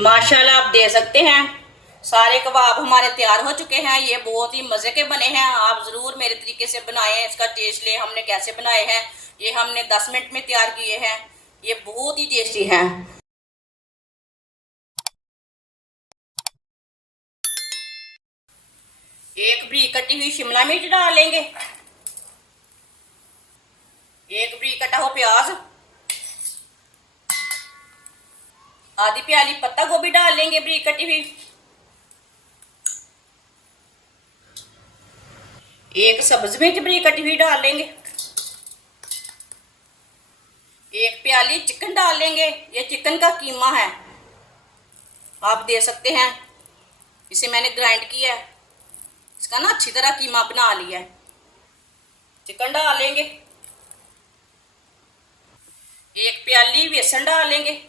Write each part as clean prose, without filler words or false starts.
माशाल्लाह आप दे सकते हैं सारे कबाब हमारे तैयार हो चुके हैं। ये बहुत ही मज़े के बने हैं। आप ज़रूर मेरे तरीके से बनाएं, इसका टेस्ट लें। हमने कैसे बनाए हैं, ये हमने 10 मिनट में तैयार किए हैं। ये बहुत ही टेस्टी हैं। एक बरीक कटी हुई शिमला मिर्च डाल लेंगे, एक बरीक कटा हुआ प्याज, आधी प्याली पत्ता गोभी डाल लेंगे बरीक कटी हुई, एक सब्ज मिर्च बरीक कटी हुई डाल लेंगे, एक प्याली चिकन डाल लेंगे। ये चिकन का कीमा है, आप दे सकते हैं। इसे मैंने ग्राइंड किया है, इसका ना अच्छी तरह कीमा बना लिया है। चिकन डाल लेंगे, एक प्याली बेसन डाल लेंगे,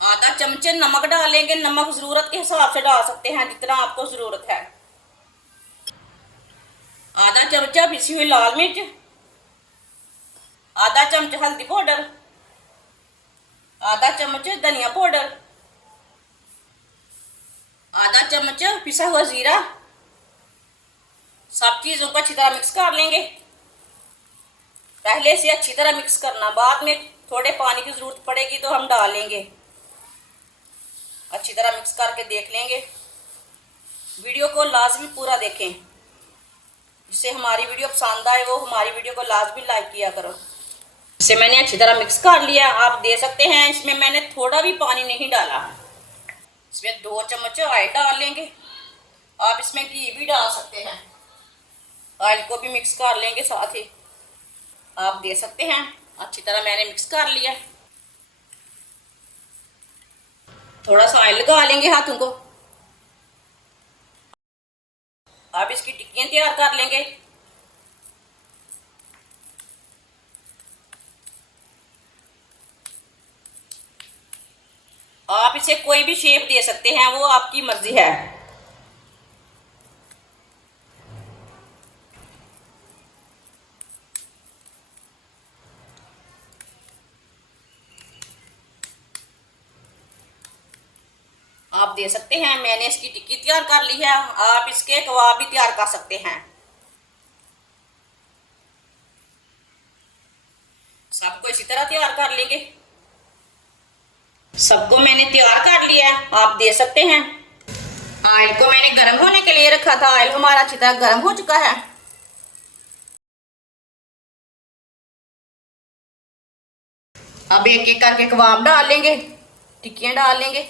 आधा चम्मच नमक डाल लेंगे। नमक जरूरत के हिसाब से डाल सकते हैं, जितना आपको जरूरत है। आधा चमचा पिसी हुई लाल मिर्च, आधा चम्मच हल्दी पाउडर, आधा चम्मच धनिया पाउडर, आधा चम्मच पिसा हुआ जीरा। सब चीजों को अच्छी तरह मिक्स कर लेंगे। पहले से अच्छी तरह मिक्स करना, बाद में थोड़े पानी की जरूरत पड़ेगी तो हम डाल लेंगे। अच्छी तरह मिक्स करके देख लेंगे। वीडियो को लाजमी पूरा देखें, जिससे हमारी वीडियो पसंद आए वो हमारी वीडियो को लाजमी लाइक किया करो। इसे मैंने अच्छी तरह मिक्स कर लिया, आप दे सकते हैं। इसमें मैंने थोड़ा भी पानी नहीं डाला। इसमें 2 चम्मच ऑयल डाल लेंगे। आप इसमें घी भी डाल सकते हैं। ऑयल को भी मिक्स कर लेंगे साथ ही, आप दे सकते हैं। अच्छी तरह मैंने मिक्स कर लिया। थोड़ा सा ऑयल लगा लेंगे हाथों को। अब इसकी टिक्कियां तैयार कर लेंगे। आप इसे कोई भी शेप दे सकते हैं, वो आपकी मर्जी है। आप दे सकते हैं। मैंने इसकी टिक्की तैयार कर ली है। आप इसके कबाब भी तैयार कर सकते हैं। सबको इसी तरह तैयार कर लेंगे। सबको मैंने तैयार कर लिया है, आप दे सकते हैं। ऑयल को मैंने गर्म होने के लिए रखा था। ऑयल हमारा अच्छी तरह गर्म हो चुका है। अब एक एक करके कबाब डाल लेंगे, टिक्कियां डाल लेंगे।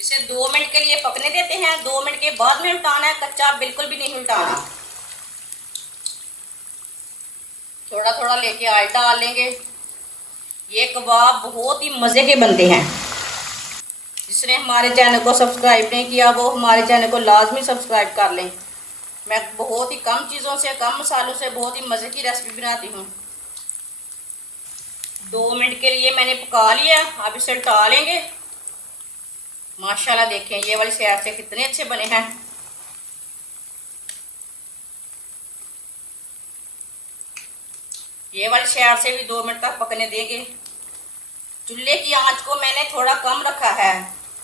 इसे 2 मिनट के लिए पकने देते हैं। 2 मिनट के बाद में उल्टाना है, कच्चा बिल्कुल भी नहीं उल्टाना। थोड़ा थोड़ा लेके ऑयल डाल लेंगे। ये कबाब बहुत ही मज़े के बनते हैं। जिसने हमारे चैनल को सब्सक्राइब नहीं किया वो हमारे चैनल को लाजमी सब्सक्राइब कर लें। मैं बहुत ही कम चीज़ों से, कम मसालों से बहुत ही मज़े की रेसिपी बनाती हूँ। 2 मिनट के लिए मैंने पका लिया। अब इसे उल्टा लेंगे। माशाल्लाह देखें, ये वाली साइड से कितने अच्छे बने हैं। ये वाली साइड से भी 2 मिनट तक पकने देंगे। चूल्हे की आंच को मैंने थोड़ा कम रखा है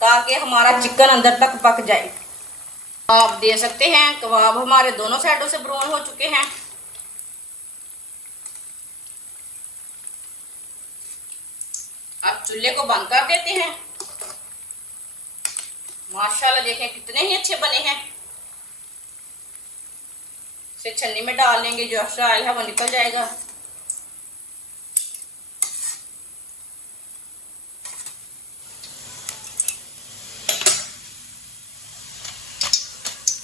ताकि हमारा चिकन अंदर तक पक जाए। आप दे सकते हैं। कबाब हमारे दोनों साइडों से ब्राउन हो चुके हैं। अब चूल्हे को बंद कर देते हैं। माशाल्लाह देखें कितने ही अच्छे बने हैं। इसे छन्नी में डाल लेंगे, जो एक्स्ट्रा ऑयल है वो निकल जाएगा।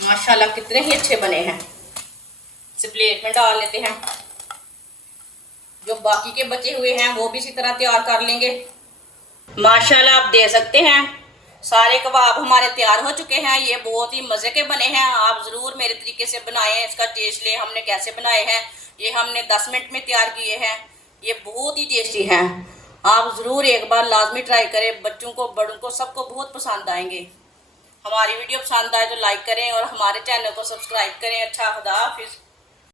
माशाल्लाह कितने ही अच्छे बने हैं। इसे प्लेट में डाल लेते हैं। जो बाकी के बचे हुए हैं वो भी इसी तरह तैयार कर लेंगे। माशाल्लाह आप दे सकते हैं। सारे कबाब हमारे तैयार हो चुके हैं। ये बहुत ही मज़े के बने हैं। आप ज़रूर मेरे तरीके से बनाएं, इसका टेस्ट लें। हमने कैसे बनाए हैं, ये हमने 10 मिनट में तैयार किए हैं। ये बहुत ही टेस्टी हैं। आप ज़रूर एक बार लाजमी ट्राई करें। बच्चों को, बड़ों को, सबको बहुत पसंद आएंगे। हमारी वीडियो पसंद आए तो लाइक करें और हमारे चैनल को सब्सक्राइब करें। अच्छा, खुदा हाफिज़।